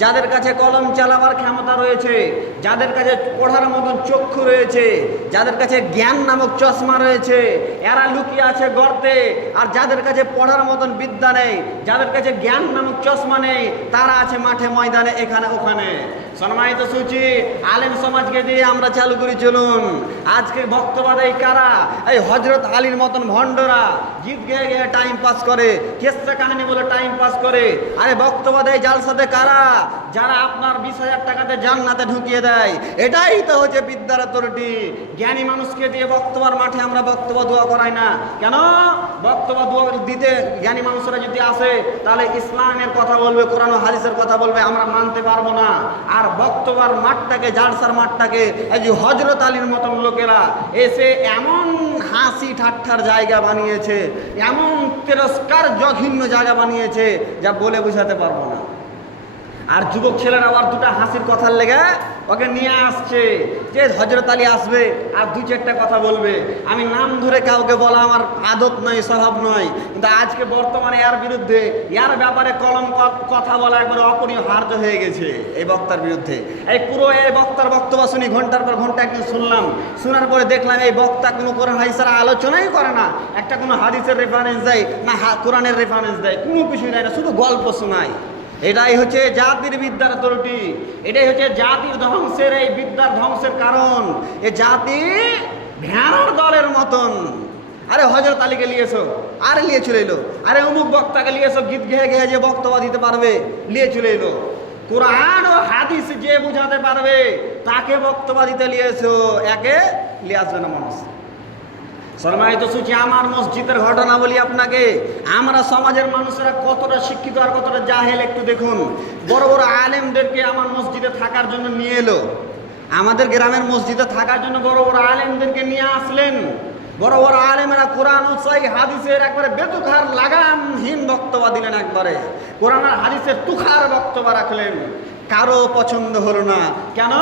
যাদের কাছে কলম চালাবার ক্ষমতা রয়েছে, যাদের কাছে পড়ার মতন চক্ষু রয়েছে, যাদের কাছে জ্ঞান নামক চশমা রয়েছে, এরা লুকিয়ে আছে গর্তে। আর যাদের কাছে পড়ার মতন বিদ্যা নেই, যাদের কাছে জ্ঞান নামক চশমা নেই, তারা আছে মাঠে ময়দানে এখানে ওখানে। সম্মানিত সূচি, আলেম সমাজকে দিয়ে আমরা চালু করি চলুন। আজকে বক্তব্য দেয় কারা? এই হযরত আলীর মতন ভণ্ডরা গীত গেয়ে গিয়ে টাইম পাস করে, কেসা কাহিনী বলে টাইম পাস করে। আরে বক্তব্য দেয় জালসাতে কারা? যারা আপনার 20,000 টাকাতে জান্নাতে ঢুকিয়ে দেয়। এটাই তো হচ্ছে বিদ্যার অথরিটি। জ্ঞানী মানুষকে দিয়ে বক্তব্যের মাঠে আমরা বক্তব্য দোয়া করাই না কেন? বক্তব্য দোয়া দিতে জ্ঞানী মানুষরা যদি আসে, তাহলে ইসলামের কথা বলবে, কোরআন ও হাদিসের কথা বলবে, আমরা মানতে পারবো না। আর বক্তব্যের মাঠটাকে, জালসার মাঠটাকে এই যে হযরত আলীর মতন লোকেরা এসে এমন হাসি ঠাট্টার জায়গা বানিয়েছে, এমন তিরস্কার জঘন্য জায়গা বানিয়েছে, যা বলে বোঝাতে পারবো না। আর যুবক ছেলেরা আবার দুটা হাসির কথার লেগে ওকে নিয়ে আসছে যে হযরত আলী আসবে আর 2-4টা কথা বলবে। আমি নাম ধরে কাউকে বলা আমার আদত নয়, স্বভাব নয়, কিন্তু আজকে বর্তমানে এর বিরুদ্ধে, এর ব্যাপারে কলম কথা বলা একবার অপরিহার্য হয়ে গেছে এই বক্তার বিরুদ্ধে। এই পুরো এই বক্তার বক্তব্য শুনি, ঘন্টার পর ঘন্টা একদিন শুনলাম, শোনার পরে দেখলাম এই বক্তা কোনো কোরআন হাদিসের আলোচনাই করে না, একটা কোনো হাদিসের রেফারেন্স দেয় না, কোরআনের রেফারেন্স দেয়, কোনো কিছুই দেয় না, শুধু গল্প শোনায়। এটাই হচ্ছে জাতির বিদ্যার ত্রুটি, এটাই হচ্ছে জাতির ধ্বংসের, এই বিদ্যার ধ্বংসের কারণ। এ জাতি ভেড়ার দলের মতন। আরে হযরত আলীকে নিয়েছো, আরে নিয়ে চলে এলো। আরে অমুক বক্তাকে নিয়েছো, গীত গেয়ে গেয়ে যে বক্তব্য দিতে পারবে, নিয়ে চলে এলো। কোরআন ও হাদিস যে বুঝাতে পারবে তাকে বক্তব্য দিতে নিয়েছো, একে নিয়ে আসবে না মানুষ। সম্মানিত সূচি, আমার মসজিদের ঘটনা বলি আপনাকে। আমরা সমাজের মানুষেরা কতটা শিক্ষিত আর কতটা জাহেল একটু দেখুন। বড় বড় আলেমদেরকে আমার মসজিদে থাকার জন্য নিয়ে এলো, আমাদের গ্রামের মসজিদে থাকার জন্য বড় বড় আলেমদেরকে নিয়ে আসলেন। বড় বড় আলেমেরা কোরআন ও সহিহ হাদিসের একবারে বেতুখার লাগামহীন বক্তব্য দিলেন, একবারে কোরআন আর হাদিসের তুখার বক্তব্য রাখলেন। কারো পছন্দ হলো না। কেন?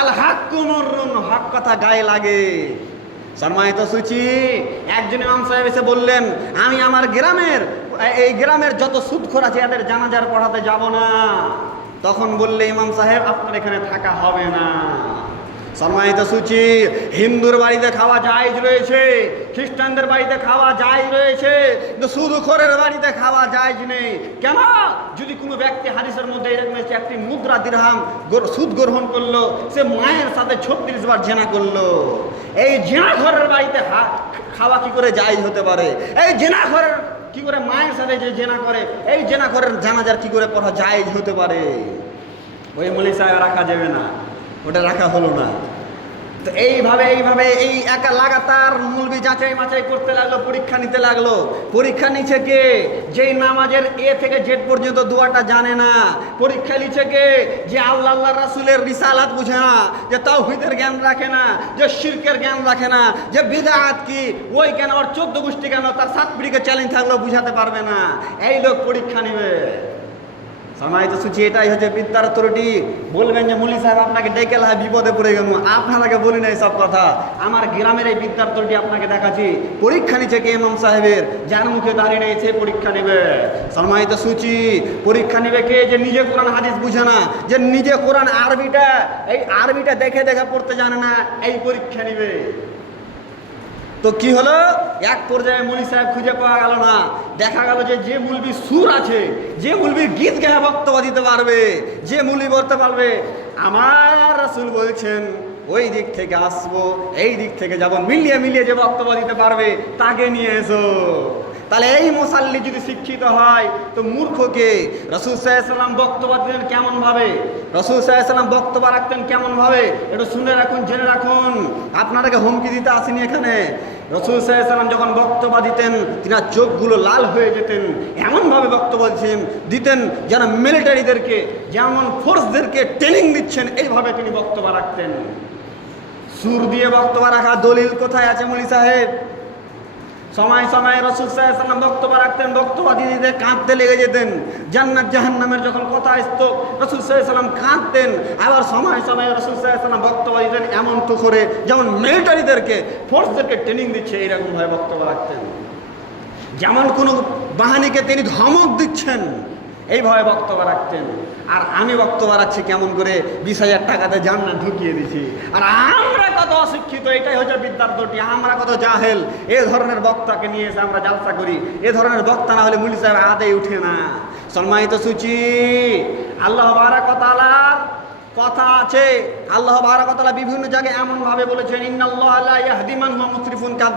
আল হাক্কু মুররুন, হক কথা গায়ে লাগে। সম্মানিত সূচি, একজন ইমাম সাহেব এসে বললেন, আমি আমার এই গ্রামের যত সুদখোর আছে এদের জানাজার পড়াতে যাব না। তখন বললে ইমাম সাহেব, আপনার এখানে থাকা হবে না। সম্মানিত সূচি, হিন্দুর বাড়িতে খাওয়া জায়েজ রয়েছে, খ্রিস্টানদের বাড়িতে খাওয়া জায়েজ রয়েছে, কিন্তু সুদখোরের বাড়িতে খাওয়া জায়েজ নেই। কেন? যদি কোনো ব্যক্তি হাদিসের মধ্যে এরকম একটি মুদ্রা দিরহাম সুদ গ্রহণ করলো, সে মায়ের সাথে 36 বার জেনা করলো। এই জেনাখোরের বাড়িতে খাওয়া কি করে জায়েজ হতে পারে? এই জেনাখোরের কি করে মায়ের সাথে যে জেনা করে, এই জেনাখোরের জানাজার কি করে পড়া জায়েজ হতে পারে? ওই মৌলভী সাহেব রাখা যাবে না, ওটা রাখা হলো না। তো এইভাবে এই একা লাগাতার মৌলভী যাচাই মাচাই করতে লাগলো, পরীক্ষা নিতে লাগলো। পরীক্ষা নিচ্ছে কে? যেই নামাজের এ থেকে জেড পর্যন্ত দোয়াটা জানে না। পরীক্ষা নিচ্ছে কে? যে আল্লাহ রাসূলের রিসালাত বুঝে না, যে তাওহীদের জ্ঞান রাখে না, যে শিরকের জ্ঞান রাখে না, যে বিদআত কি, ওই জ্ঞান আর 14 গোষ্ঠী কেন, তার 7 পিঢ়িকে চ্যালেঞ্জ থাকলেও বুঝাতে পারবে না। এই লোক পরীক্ষা নেবে। সম্মানিত সূচি, এটাই হচ্ছে বিদ্যার ত্রুটি। বলবেন যে মৌলভী সাহেব আপনাকে ডেকে লাই বিপদে পড়ে গেল, আপনাকে বলি না এইসব কথা। আমার গ্রামের এই বিদ্যার ত্রুটি আপনাকে দেখাচ্ছি। পরীক্ষা নিচ্ছে কে? ইমাম সাহেবের, যার মুখে দাঁড়িয়ে নেই সে পরীক্ষা নেবে। সম্মানিত সূচি, পরীক্ষা নেবে কে? যে নিজে কোরআন হাদিস বুঝে না, যে নিজে কোরআন আরবিটা দেখে দেখে পড়তে জানে না, এই পরীক্ষা নেবে। তো কি হলো? এক পর্যায়ে মৌলভী সাহেব খুঁজে পাওয়া গেল না। দেখা গেল যে মৌলভী সুর আছে, যে মৌলভী গীত গায়ে বক্তব্য দিতে পারবে, যে মৌলভী বলতে পারবে আমার রাসূল বলছেন ওই দিক থেকে আসবো, এই দিক থেকে যাবো, মিলিয়ে যে বক্তব্য দিতে পারবে তাকে নিয়ে এসো। তাহলে এই মুসাল্লি যদি শিক্ষিত হয় তো মূর্খকে? রাসূল সাল্লাল্লাহু আলাইহি ওয়াসাল্লাম বক্তব্য দিলেন কেমন ভাবে, রাসূল সাল্লাল্লাহু আলাইহি ওয়াসাল্লাম বক্তব্য রাখতেন কেমন ভাবে, একটু শুনে রাখুন, জেনে রাখুন। আপনাদেরকে হুমকি দিতে আসেনি এখানে। রাসূল সাল্লাল্লাহু আলাইহি ওয়াসাল্লাম যখন বক্তব্য দিতেন, তিনার চোখগুলো লাল হয়ে যেতেন, এমনভাবে বক্তব্য দিতেন যেন মিলিটারিদেরকে, যেমন ফোর্সদেরকে ট্রেনিং দিচ্ছেন, এইভাবে তিনি বক্তব্য রাখতেন। সুর দিয়ে বক্তব্য রাখা দলিল কোথায় আছে মৌলভী সাহেব? সময় রাসূল সাল্লাল্লাহু আলাইহি ওয়াসাল্লাম বক্তব্য রাখতেন, বক্তব্য দিতে কাঁদতে লেগে যেতেন। জান্নাত জাহান্নামের যখন কথা আসতো রাসূল সাল্লাল্লাহু আলাইহি ওয়াসাল্লাম কাঁদতেন। আবার সময় রাসূল সাল্লাল্লাহু আলাইহি ওয়াসাল্লাম বক্তব্য দিতেন এমন তো করে যেমন মিলিটারিদেরকে, ফোর্সদেরকে ট্রেনিং দিচ্ছে, এইরকম ভাবে বক্তব্য রাখতেন। যেমন কোনো বাহিনীকে তিনি ধমক দিচ্ছেন, এইভাবে বক্তব্য রাখতেন। আর আমি বক্তব্য রাখছি কেমন করে, 20,000 টাকাতে জান্নাত ঢুকিয়ে দিছি। আর আমরা কত অশিক্ষিত, এটাই হচ্ছে বিদ্যার্থী, আমরা কত জাহেল। এ ধরনের বক্তাকে নিয়ে এসে আমরা জালসা করি। এ ধরনের বক্তা না হলে মুলি সাহেব আদেই উঠে না। সম্মানিত সুচি, আল্লাহ বারাক ওয়া তাআলার কথা আছে। আল্লাহ বারাক ওয়া তাআলা বিভিন্ন জায়গায় এমন ভাবে বলেছেন, ইন্নাল্লাহা লা ইয়াহদি মান হুয়া মুসরিফুন কাযযাব।